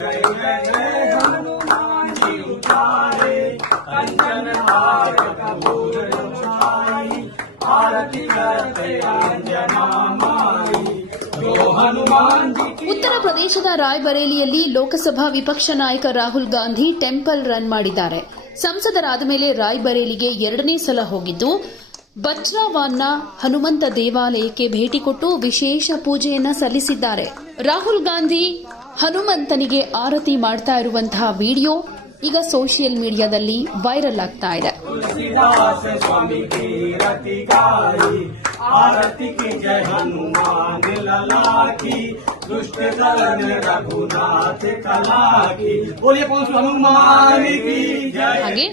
जय जय हनुमान जी उतारे कंचन हार कपूर छाई आरती करते अंजना माई जो हनुमान जी की। ಉತ್ತರ ಪ್ರದೇಶದ ರಾಯ್ಬರೇಲಿಯಲ್ಲಿ ಲೋಕಸಭಾ ವಿಪಕ್ಷ ನಾಯಕ ರಾಹುಲ್ ಗಾಂಧಿ ಟೆಂಪಲ್ ರನ್ ಮಾಡಿದ್ದಾರೆ. ಸಂಸದರಾದ ಮೇಲೆ ರಾಯ್ಬರೇಲಿಗೆ ಎರಡನೇ ಸಲ ಹೋಗಿದ್ದು ಬಚ್ರಾವಾನ್ನ ಹನುಮಂತ ದೇವಾಲಯಕ್ಕೆ ಭೇಟಿ ಕೊಟ್ಟು ವಿಶೇಷ ಪೂಜೆಯನ್ನ ಸಲ್ಲಿಸಿದ್ದಾರೆ. ರಾಹುಲ್ ಗಾಂಧಿ ಹನುಮಂತನಿಗೆ ಆರತಿ ಮಾಡ್ತಾ ಇರುವಂತಹ ವಿಡಿಯೋ ಈಗ ಸೋಷಿಯಲ್ ಮೀಡಿಯಾದಲ್ಲಿ ವೈರಲ್ ಆಗ್ತಾ ಇದೆ. आरती की जय हनुमान लला की दुष्ट दलन रघुनाथ कला की बोलिए कौन हनुमान की जय. ಹಾಗೆ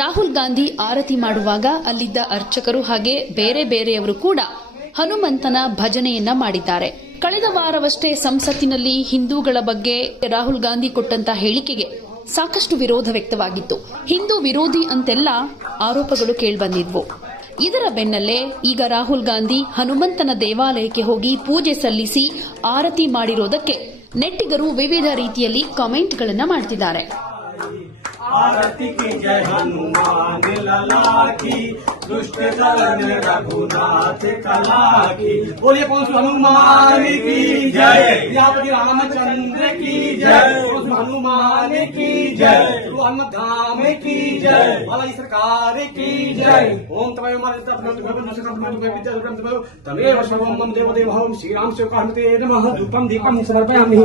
ರಾಹುಲ್ ಗಾಂಧಿ ಆರತಿ ಮಾಡುವಾಗ ಅಲ್ಲಿದ್ದ ಅರ್ಚಕರು ಹಾಗೆ ಬೇರೆ ಬೇರೆಯವರು ಕೂಡ ಹನುಮಂತನ ಭಜನೆಯನ್ನ ಮಾಡಿದ್ದಾರೆ. ಕಳೆದ ವಾರವಷ್ಟೇ ಸಂಸತ್ತಿನಲ್ಲಿ ಹಿಂದೂಗಳ ಬಗ್ಗೆ ರಾಹುಲ್ ಗಾಂಧಿ ಕೊಟ್ಟಂತ ಹೇಳಿಕೆಗೆ ಸಾಕಷ್ಟು ವಿರೋಧ ವ್ಯಕ್ತವಾಗಿತ್ತು. ಹಿಂದೂ ವಿರೋಧಿ ಅಂತೆಲ್ಲ ಆರೋಪಗಳು ಕೇಳಿಬಂದಿದ್ವು. ಇದರ ಬೆನ್ನಲ್ಲೇ ಈಗ ರಾಹುಲ್ ಗಾಂಧಿ ಹನುಮಂತನ ದೇವಾಲಯಕ್ಕೆ ಹೋಗಿ ಪೂಜೆ ಸಲ್ಲಿಸಿ ಆರತಿ ಮಾಡಿರೋದಕ್ಕೆ ನೆಟ್ಟಿಗರು ವಿವಿಧ ರೀತಿಯಲ್ಲಿ ಕಾಮೆಂಟ್ಗಳನ್ನು ಮಾಡ್ತಿದ್ದಾರೆ. आरती की जय हनुमान लला की दुष्ट दलन रघुनाथ कला की बोलिए कौन हनुमान की जय. रामचंद्र की जय. हनुमान की जय. हनुमत धाम की जय. बालाजी सरकार की जय. ओम तमेव सर्वं मम देवदेव श्री राम शिव नमः धूपं दीपं समर्पयामि.